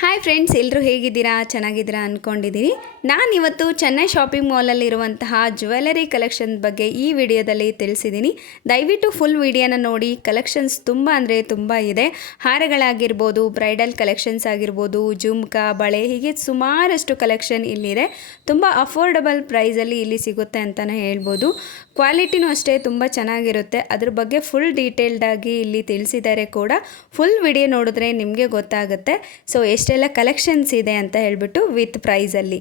Hi friends ಎಲ್ಲರೂ ಹೇಗಿದ್ದೀರಾ? ಚೆನ್ನಾಗಿದ್ದೀರಾ ಅಂದ್ಕೊಂಡಿದ್ದೀನಿ ನಾನಿವತ್ತು ಚೆನ್ನೈ ಶಾಪಿಂಗ್ ಮಾಲಲ್ಲಿರುವಂತಹ ಜ್ಯುವೆಲರಿ ಕಲೆಕ್ಷನ್ ಬಗ್ಗೆ ಈ ವಿಡಿಯೋದಲ್ಲಿ ತಿಳಿಸಿದ್ದೀನಿ ದಯವಿಟ್ಟು ಫುಲ್ ವಿಡಿಯೋನ ನೋಡಿ ಕಲೆಕ್ಷನ್ಸ್ ತುಂಬ ಅಂದರೆ ತುಂಬ ಇದೆ. ಹಾರಗಳಾಗಿರ್ಬೋದು ಬ್ರೈಡಲ್ ಕಲೆಕ್ಷನ್ಸ್ ಆಗಿರ್ಬೋದು, ಜುಮ್ಕಾ, ಬಳೆ, ಹೀಗೆ ಸುಮಾರಷ್ಟು ಕಲೆಕ್ಷನ್ ಇಲ್ಲಿದೆ. ತುಂಬ ಅಫೋರ್ಡಬಲ್ ಪ್ರೈಸಲ್ಲಿ ಇಲ್ಲಿ ಸಿಗುತ್ತೆ ಅಂತಲೇ ಹೇಳ್ಬೋದು. ಕ್ವಾಲಿಟಿನೂ ಅಷ್ಟೇ ತುಂಬ ಚೆನ್ನಾಗಿರುತ್ತೆ. ಅದ್ರ ಬಗ್ಗೆ ಫುಲ್ ಡೀಟೇಲ್ಡಾಗಿ ಇಲ್ಲಿ ತಿಳಿಸಿದ್ದಾರೆ ಕೂಡ. ಫುಲ್ ವಿಡಿಯೋ ನೋಡಿದ್ರೆ ನಿಮಗೆ ಗೊತ್ತಾಗುತ್ತೆ. ಸೊ ಎಷ್ಟೆಲ್ಲ ಕಲೆಕ್ಷನ್ಸ್ ಇದೆ ಅಂತ ಹೇಳ್ಬಿಟ್ಟು ವಿತ್ ಪ್ರೈಸಲ್ಲಿ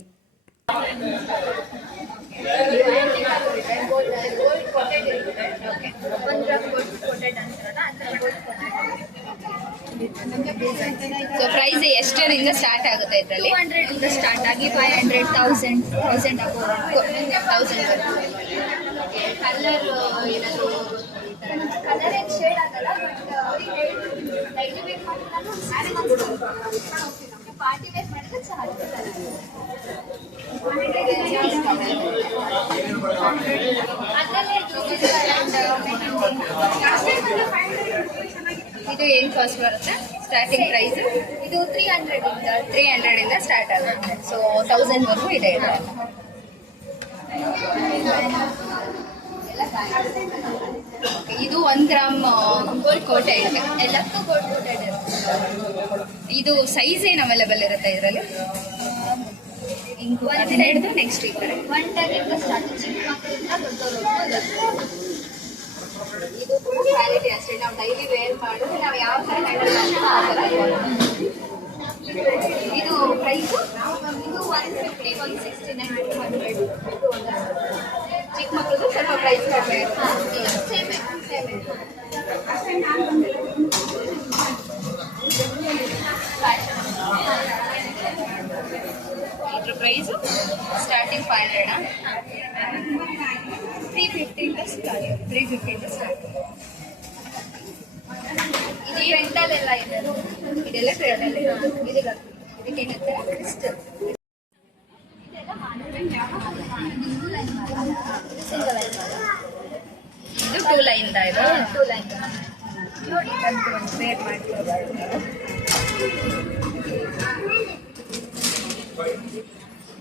ಸೊ ಪ್ರೈಸ್ ಎಷ್ಟರಿಂದ ಸ್ಟಾರ್ಟ್ ಆಗುತ್ತೆ ಟೂ ಇದರಲ್ಲಿ ಹಂಡ್ರೆಡ್ ಇಂದ ಸ್ಟಾರ್ಟ್ ಆಗಿ five hundred thousand thousand thousand colour ಏನಾದರೂ ಕಲರ್ ಏನು ಶೇಡ್ ಆಗಲ್ಲ ಡೈಲಿ ವೇರ್ ಪಾರ್ಟಿ ವೇರ್ ಮಾಡಿದ್ರೆ ಚೆನ್ನಾಗಿರುತ್ತೆ. ಇದು ಏನು ಕಾಸ್ಟ್ ಬರುತ್ತೆ? ಸ್ಟಾರ್ಟಿಂಗ್ ಪ್ರೈಸ್ ಇದು ತ್ರೀ ಹಂಡ್ರೆಡ್ ಇಂದ ತ್ರೀ ಹಂಡ್ರೆಡ್ ಇಂದ ಸ್ಟಾರ್ಟ್ ಆಗುತ್ತೆ. ಸೊ ತೌಸಂಡ್ ವರ್ಗೂ ಇದೆ. ಇದು ಇದು ಒಂದ್ ಗ್ರಾಮ್ ಗೋಲ್ಡ್ ಕೋಟೆ ಇದೆ. ಎಲ್ಲಕ್ಕೂ ಗೋಲ್ಡ್ ಕೋಟೆಡ್ ಇದು. ಸೈಜ್ ಏನು ಅವೈಲೇಬಲ್ ಇರುತ್ತೆ ಇದರಲ್ಲಿ? ಅದನ್ನ ಹಿಡಿದು ನೆಕ್ಸ್ಟ್ ಈ ಒನ್ ಸ್ಟಾರ್ಟ್ ಚಿಕ್ಕ ಮಕ್ಕಳಿಂದ ದೊಡ್ಡವರು ಇದು. ಕ್ವಾಲಿಟಿ ಅಷ್ಟೇ. ನಾವು ಡೈಲಿ ವೇರ್ ನಾವು ಯಾವ ಥರ ಹ್ಯಾಂಡಲ್ ಮಾಡ್ತೀವೋ ಆ ಥರ ಇದು ಪ್ರೈಸ್ ಇದು one fifty one sixty nine hundred ಚಿಕ್ಕ ಮಕ್ಕಳಿಗೂ ಸ್ವಲ್ಪ ಪ್ರೈಸ್ ಕಡಿಮೆ. ಇರುತ್ತೆ price starting five hundred three ಫಿಫ್ಟಿಯಿಂದ start three ಫಿಫ್ಟಿಯಿಂದ ಸ್ಟಾರ್ಟ್ ಇದು ರೆಂಟಲ್ಲೆಲ್ಲ ಇದೆ. ಇದೆಲ್ಲ ಟ್ರೆಂಡ್ ಇದಕ್ಕೆ ಇದಕ್ಕೇನಂತಾರೆ ಕ್ರಿಸ್ಟಲ್ ಸಿಂಗಲ್ ಲೈನ್ ಇದು ಟೂ ಲೈನ್ ಇದು ಟೂ ಲೈನ್ ನೋಡಿ ತಂದು ಒಂದು ವೇರ್ ಮಾಡ್ಕೊಳ್ಬಾರ್ದು ನೀವು ಸ್ಯಾರಿ ಸಾಂಗ್ಗಳಿಗೆಲ್ಲ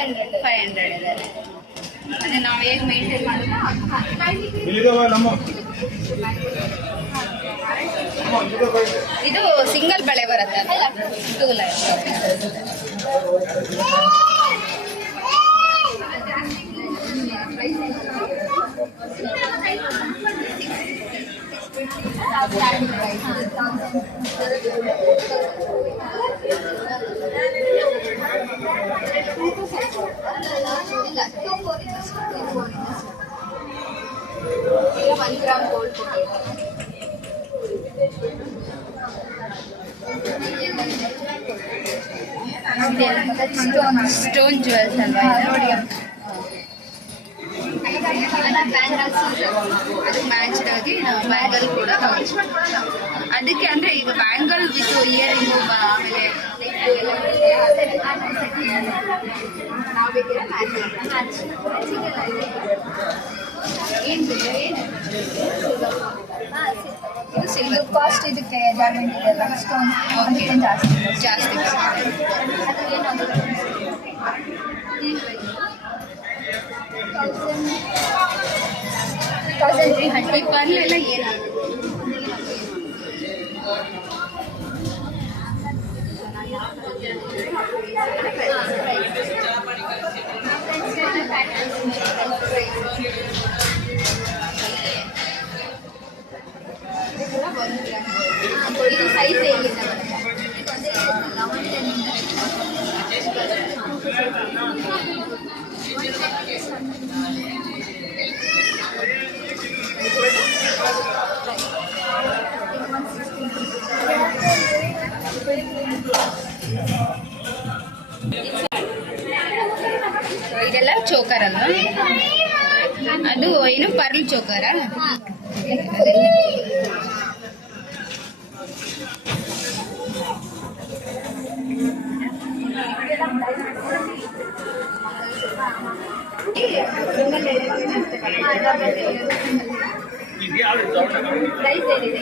ಹಂಡ್ರೆಡ್ ಫೈವ್ ಹಂಡ್ರೆಡ್ ಇದೆ ಅದೇ ನಾವು ಹೇಗೆ ಮೇಂಟೈನ್ ಮಾಡಿದ್ರೆ ಇದು ಸಿಂಗಲ್ ಬಳೆ ಬರುತ್ತೆ two one gram stone jewels ಅಲ್ವಾ ನೋಡಿ. ಅದಕ್ಕೆ ಮ್ಯಾಚ್ಡ್ ಆಗಿ ಬ್ಯಾಂಗಲ್ ಕೂಡ ಅದಕ್ಕೆ ಅಂದ್ರೆ ಈಗ ಬ್ಯಾಂಗಲ್ ವಿತ್ ಇಯರಿಂಗು ಆಮೇಲೆ ನಾವು ಬೇಕಿದ್ರೆ ಮ್ಯಾಚ್ ಏನು ಸಿಲ್ವರ್ ಕಾಸ್ಟ್ ಇದಕ್ಕೆ ಜಾಸ್ತಿ. ಜಾಸ್ತಿ. एक बार ले ला ये ना ಇದೆಲ್ಲ ಚೋಕರ್ ಅಲ್ವಾ ಅದು ಏನು ಪರ್ಲ್ ಚೋಕರ ಪ್ರೈಸ್ ಏನಿದೆ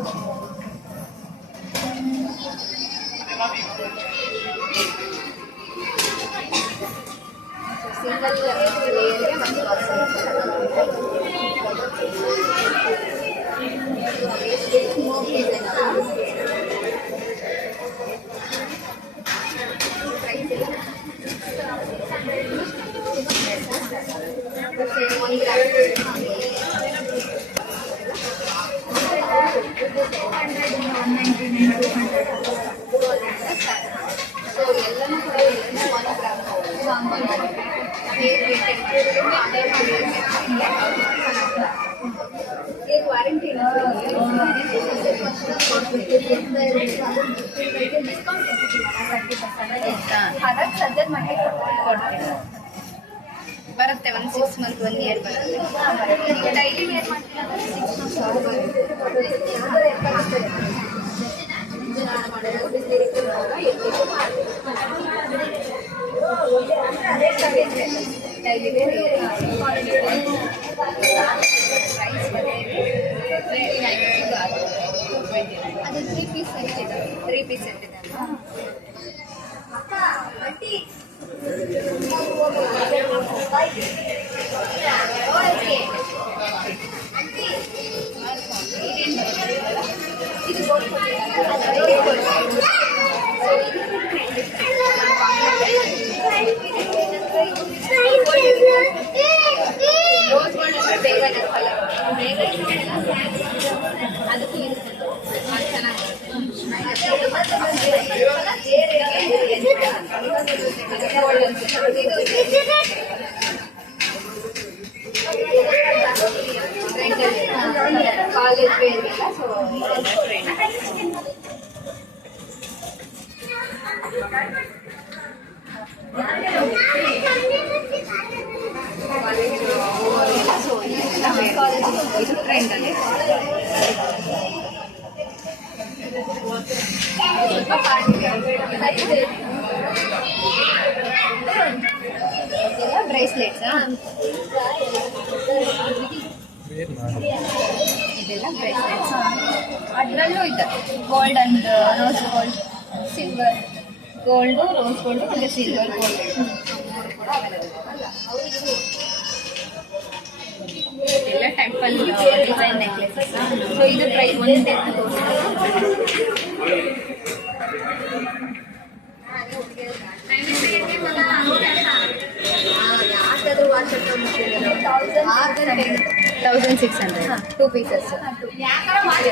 ಬರುತ್ತೆ ಒಂದು ಸಿಕ್ಸ್ ಮಂತ್ ಒನ್ ಇಯರ್ ಬರುತ್ತೆ ಡೈಲಿ ವೇರ್ ಮಾಡ್ತೀನಿ ಅದು ತ್ರೀ ಪೀಸ್ ಸೆಟ್ ಇದೆ ತ್ರೀ ಪೀಸ್ ಸೆಟ್ ಇದೆ ಇದು ಕಾಲೇಜ್ ವೇರ್ಗೆಲ್ಲ ಸೊ ಇದು ಟ್ರೆಂಡ್ ಬ್ರೇಸ್ಲೆಟ್ಸ್? ಇದೆಲ್ಲ ಬ್ರೇಸ್ಲೆಟ್ಸ್? ಅದರಲ್ಲೂ ಇದೆ. Gold and rose gold silver gold rose gold ಮತ್ತು ಸಿಲ್ವರ್ ಗೋಲ್ಡ್ ಎಲ್ಲ ಟೆಂಪಲ್ ಡಿಸೈನ್ ನೆಕ್ಲೆಸಸ್ ಸೊ ಇದು ಪ್ರೈಸ್ ಒಂದು thousand thousand six hundred two pieces ಯಾಕಾರ watch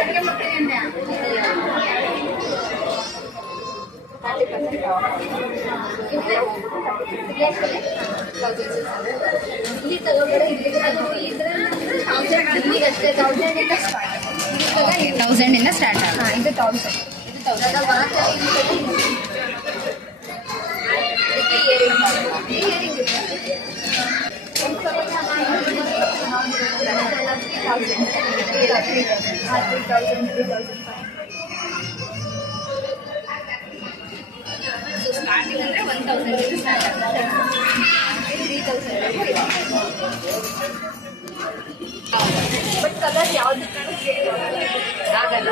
ಇಲ್ಲಿ ತಗೋಬೇಡ ಇಲ್ಲಿ ಅದು ಇದ್ರಲ್ಲಿ ತೌಸಂಡ್ ಇಲ್ಲಿಗೆ ಅಷ್ಟೇ ತೌಸಂಡ್ ಇಂದ ಸ್ಟಾರ್ಟ್ ತೌಸಂಡ್ ಇಂದ ಸ್ಟಾರ್ಟ್ ಆಗುತ್ತೆ ಹಾಂ ಇದು ತೌಸಂಡ್ ಇದು ತೌಸಂಡ್ ವಾಚ್ ಇಯರಿಂಗ್ ಇದೆ ಸೊ ಸ್ಟಾರ್ಟಿಂಗ್ ಅಂದರೆ ಒನ್ ತೌಸಂಡ್ ಇಂದ ಸ್ಟಾರ್ಟ್ ಆಗುತ್ತೆ ತ್ರೀ ತೌಸಂಡ್ ಬಟ್ ಕಲರ್ ಯಾವ್ದು ಆಗಲ್ಲ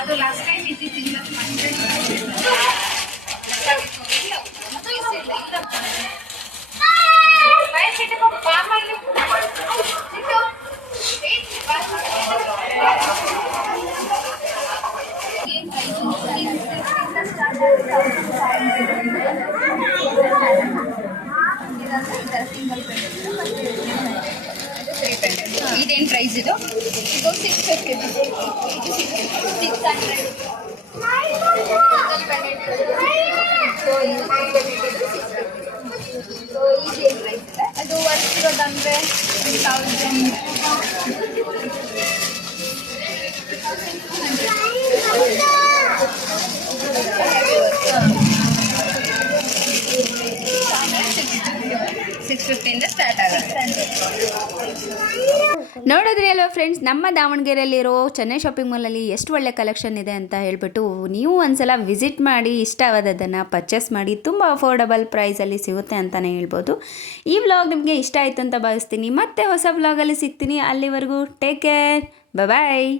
ಅದು ಲಾಸ್ಟ್ ಟೈಮ್ ಇದ್ದಿದ್ದಿಲ್ಲ So, each is like that. I do work for a 1000 six ಫಿಫ್ಟಿಯಿಂದ start ಆಗುತ್ತೆ. ನೋಡಿದ್ರಿ ಅಲ್ವಾ ಫ್ರೆಂಡ್ಸ್ ನಮ್ಮ ದಾವಣಗೆರೆಯಲ್ಲಿರೋ ಚೆನ್ನೈ ಶಾಪಿಂಗ್ ಮಾಲಲ್ಲಿ ಎಷ್ಟು ಒಳ್ಳೆ ಕಲೆಕ್ಷನ್ ಇದೆ ಅಂತ ಹೇಳ್ಬಿಟ್ಟು ನೀವು ಒಂದ್ಸಲ ವಿಸಿಟ್ ಮಾಡಿ ಇಷ್ಟವಾದದ್ದನ್ನು ಪರ್ಚೇಸ್ ಮಾಡಿ ತುಂಬ ಅಫೋರ್ಡಬಲ್ ಪ್ರೈಸಲ್ಲಿ ಸಿಗುತ್ತೆ ಅಂತಲೇ ಹೇಳ್ಬೋದು. ಈ ವ್ಲಾಗ್ ನಿಮಗೆ ಇಷ್ಟ ಆಯಿತು ಅಂತ ಭಾವಿಸ್ತೀನಿ. ಮತ್ತೆ ಹೊಸ ವ್ಲಾಗಲ್ಲಿ ಸಿಗ್ತೀನಿ. ಅಲ್ಲಿವರೆಗೂ ಟೇಕ್ ಕೇರ್ ಬಾಯ್